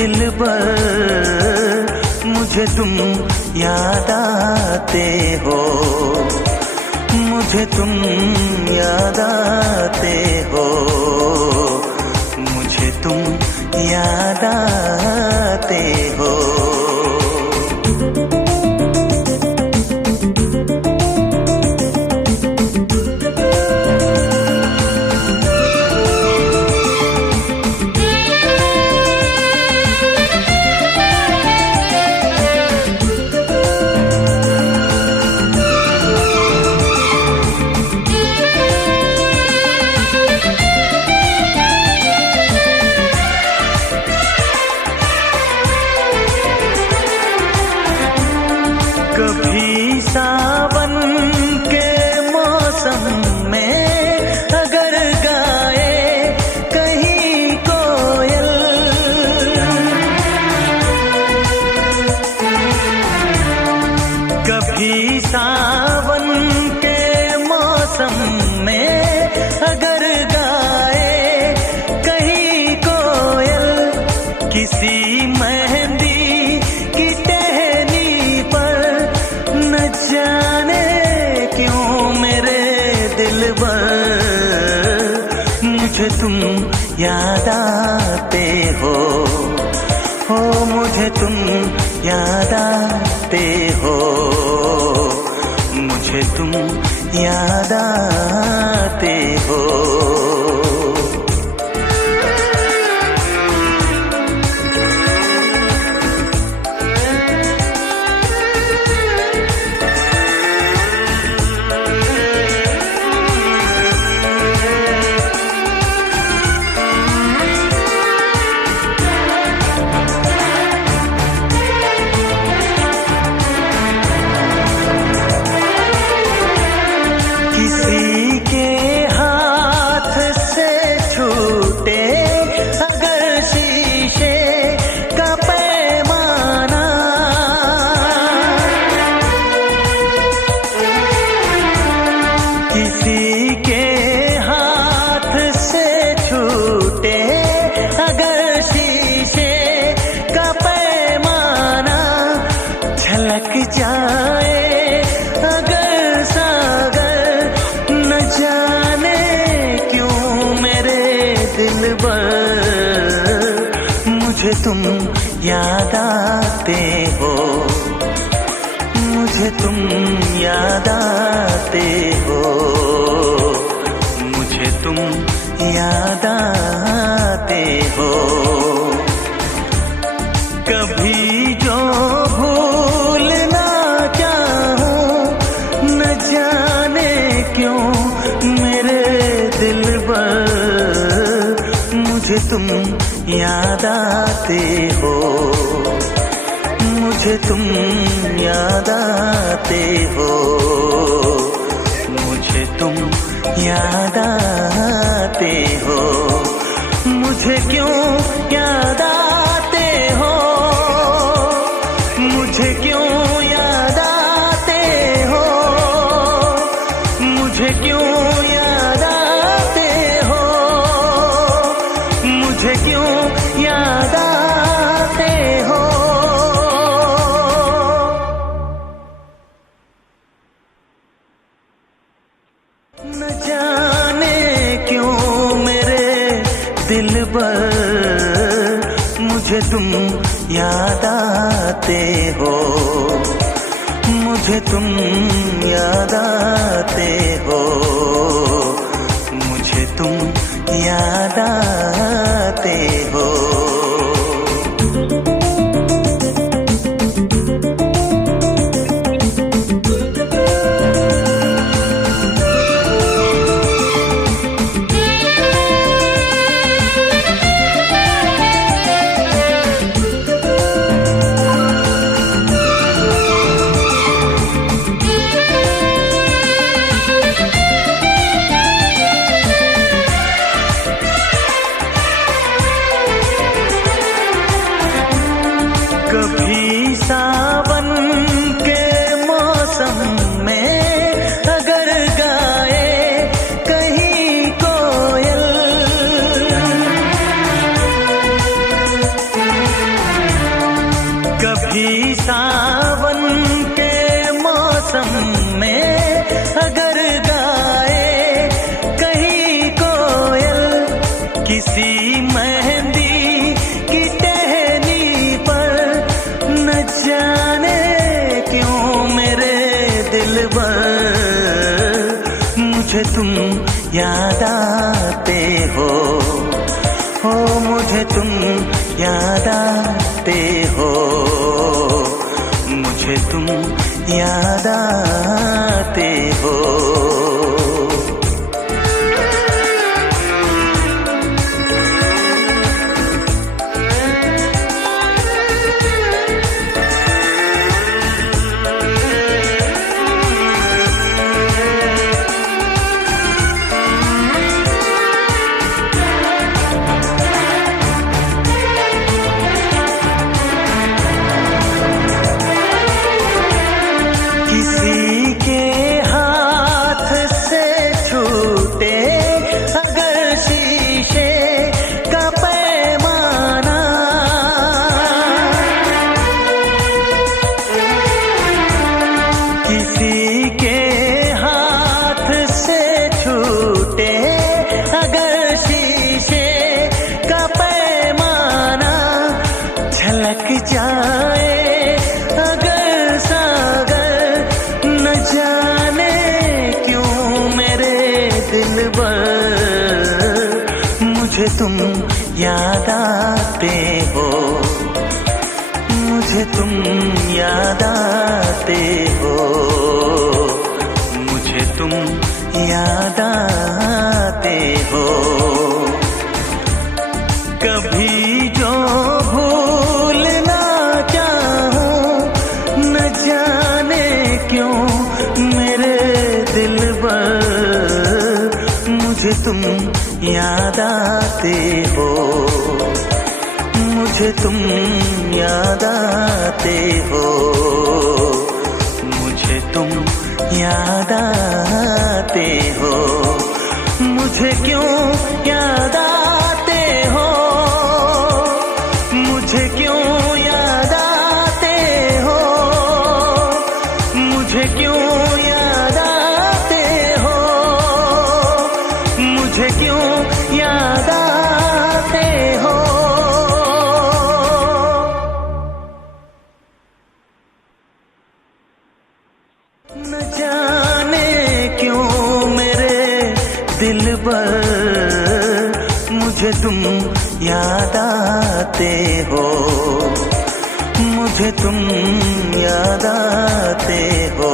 दिलबर, मुझे तुम याद आते हो, मुझे तुम याद आते हो, मुझे तुम याद आते हो। कभी सावन के मौसम में अगर गाए कहीं कोयल, कभी सावन के मौसम में अगर गाए कहीं कोयल, किसी मेहंदी की टहनी पर न जाने क्यों मेरे दिलबर, मुझे तुम याद आते हो, मुझे तुम याद आते हो, मुझे तुम याद आते हो। किसी के हाथ से छूटे अगर शीशे का पैमाना, किसी के हाथ से छूटे अगर शीशे का पैमाना, झलक जाए अगर सागर, न जाने क्यों मेरे दिलबर, मुझे तुम याद आते हो, मुझे तुम याद आते हो, मुझे तुम याद आते हो। कभी जो भूल ना चाहूं, न जाने क्यों मेरे दिलबर, मुझे तुम याद आते हो, मुझे तुम याद आते हो, मुझे तुम याद आते हो, मुझे क्यों याद आते हो, मुझे क्यों याद आते हो, मुझे क्यों याद आते हो, मुझे क्यों याद आते हो। न जाने क्यों मेरे दिलबर, मुझे तुम याद आते हो, मुझे तुम याद आते हो, मुझे तुम याद आते हो। किसी मेहंदी की टहनी पर न जाने क्यों मेरे दिलबर मुझे तुम याद आते हो मुझे तुम याद आते हो, मुझे तुम याद आते हो। जाए अगर सागर न जाने क्यों मेरे दिलबर मुझे तुम याद आते हो, मुझे तुम याद आते हो, मुझे तुम याद आते हो। कभी जो मुझे तुम याद आते हो, मुझे तुम याद आते हो, मुझे तुम याद आते हो। मुझे क्यों याद आते हो, मुझे क्यों याद आते हो, मुझे क्यों याद आते हो, मुझे क्यों याद आते हो। न जाने क्यों मेरे दिलबर मुझे तुम याद आते हो, मुझे तुम याद आते हो,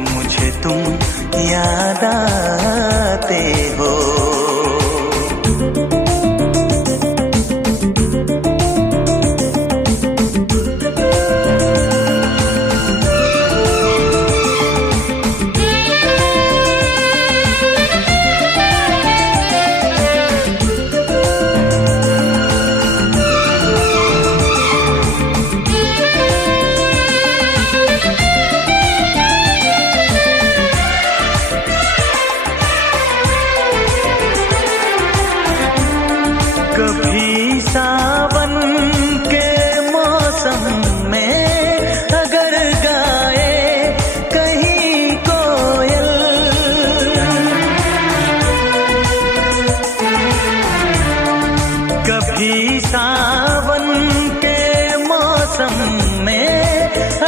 मुझे तुम याद आते हो। कभी सावन के मौसम में अगर गाए कहीं कोयल, कभी सावन के मौसम में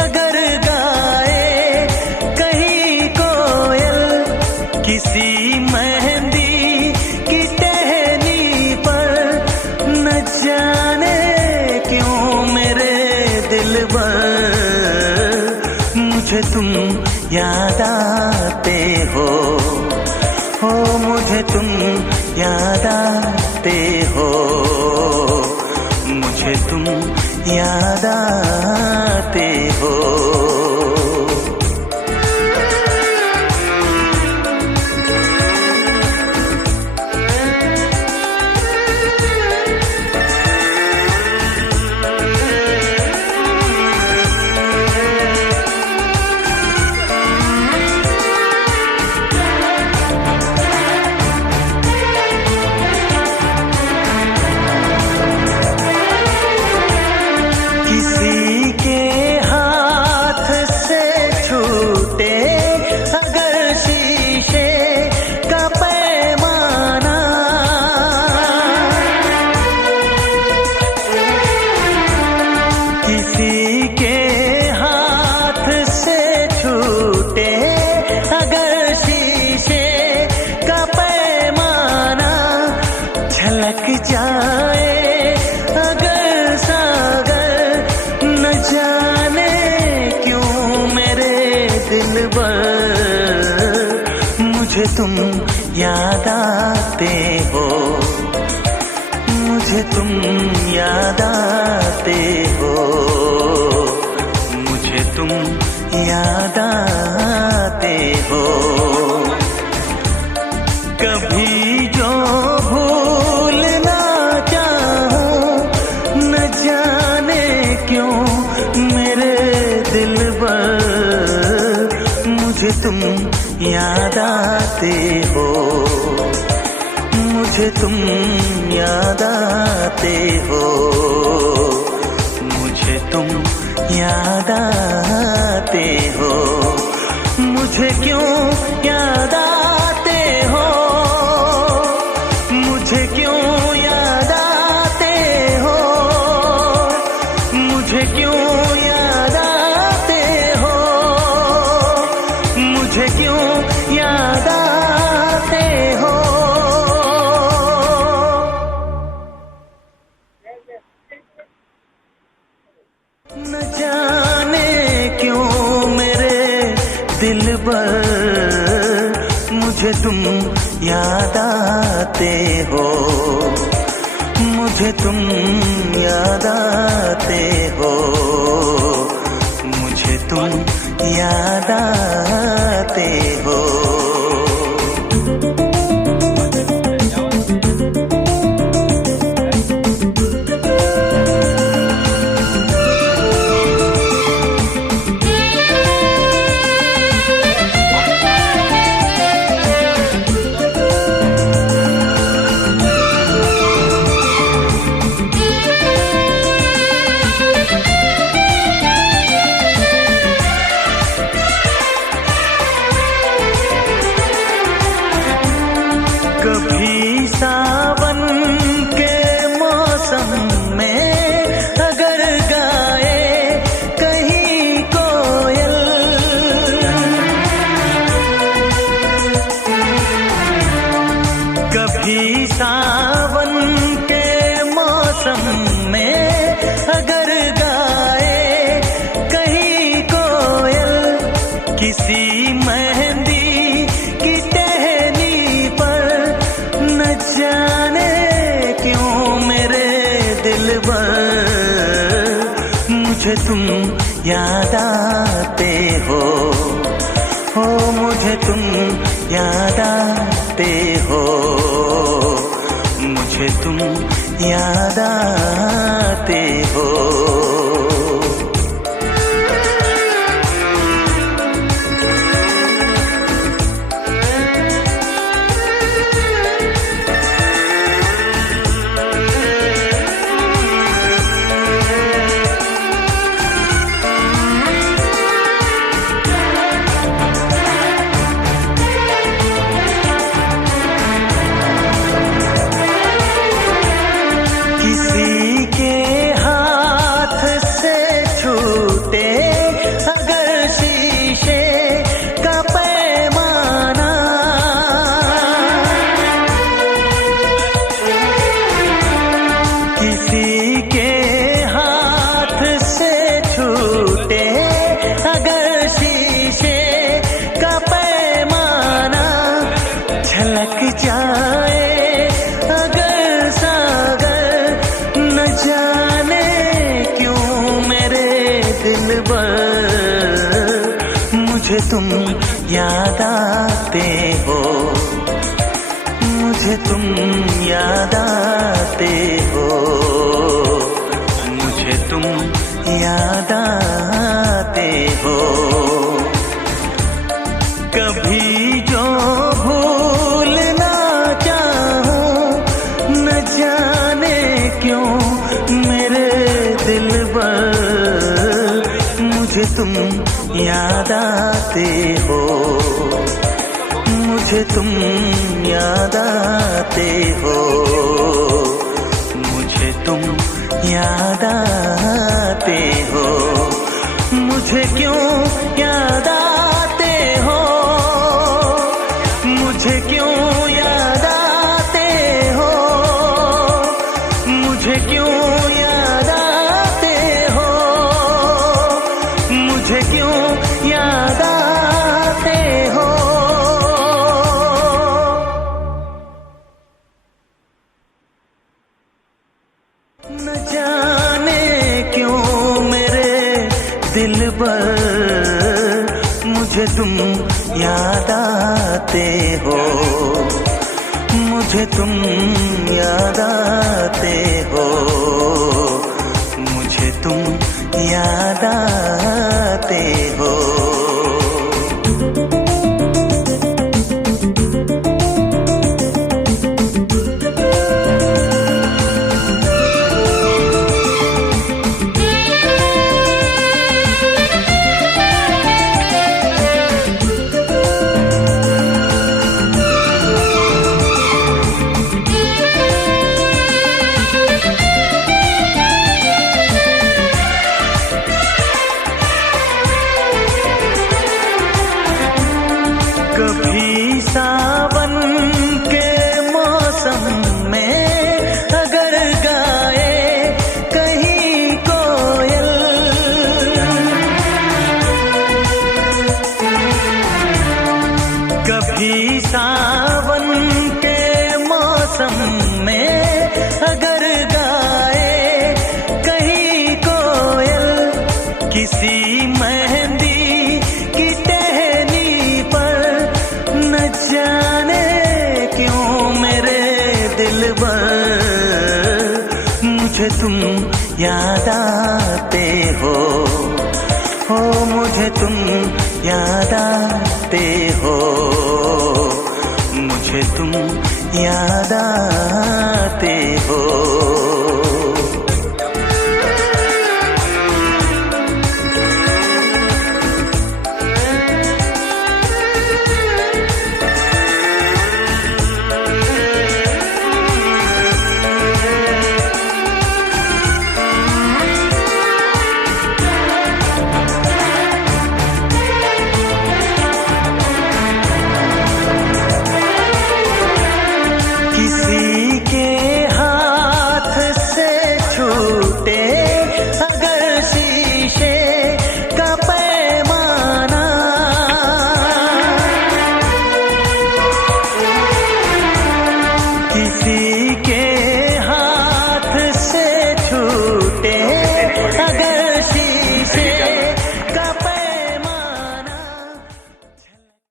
अगर गाए कहीं कोयल, किसी मेहंदी की टहनी पर न जाने क्यों मेरे दिलबर मुझे तुम याद आते हो, मुझे तुम याद आते हो, मुझे तुम याद आते हो। किसी छलक जाए अगर सागर, न जाने क्यों मेरे दिलबर मुझे तुम याद आते हो, मुझे तुम याद आते हो, मुझे तुम याद आते हो। कभी जो भूलना चाहूं, न जाने क्यों मेरे दिलबर मुझे तुम याद आते हो, मुझे तुम याद आते हो, मुझे तुम याद आते हो। मुझे क्यों याद आते हो, मुझे क्यों याद आते हो, मुझे क्यों याद आते हो, मुझे क्यों याद आते हो। न जाने क्यों मेरे दिलबर मुझे तुम याद आते हो, मुझे तुम याद आते हो, मुझे तुम याद आते हो। कभी सावन के मौसम में अगर गाए कहीं कोयल, कभी सावन के मौसम में अगर गाए कहीं कोयल, किसी मेहंदी की टहनी पर न जाने क्यों मेरे दिलबर मुझे तुम याद आते हो, मुझे तुम याद आते हो, मुझे तुम याद आते हो। किसी के हाथ से छूटे अगर शीशे का पैमाना, किसी के हाथ से छूटे अगर शीशे का पैमाना, छलक जाए अगर सागर, न जाने क्यों मेरे दिलबर मुझे तुम याद आते हो, मुझे तुम याद आते हो, मुझे तुम याद आते हो। कभी जो भूलना चाहूं, न जाने क्यों मेरे दिलबर मुझे तुम याद आते हो, मुझे तुम याद आते हो, मुझे तुम याद आते हो। मुझे क्यों याद आते हो, मुझे क्यों याद आते हो, न जाने क्यों मेरे दिलबर मुझे तुम याद आते हो, मुझे तुम याद आते हो, मुझे तुम याद आते हो। कभी सावन के मौसम में अगर गाए कहीं कोयल, कभी सावन के मौसम में अगर गाए कहीं कोयल, किसी मेहंदी की टहनी पर न जाने क्यों मेरे दिलबर मुझे तुम याद आते हो, मुझे तुम याद आते हो, मुझे तुम याद आते हो।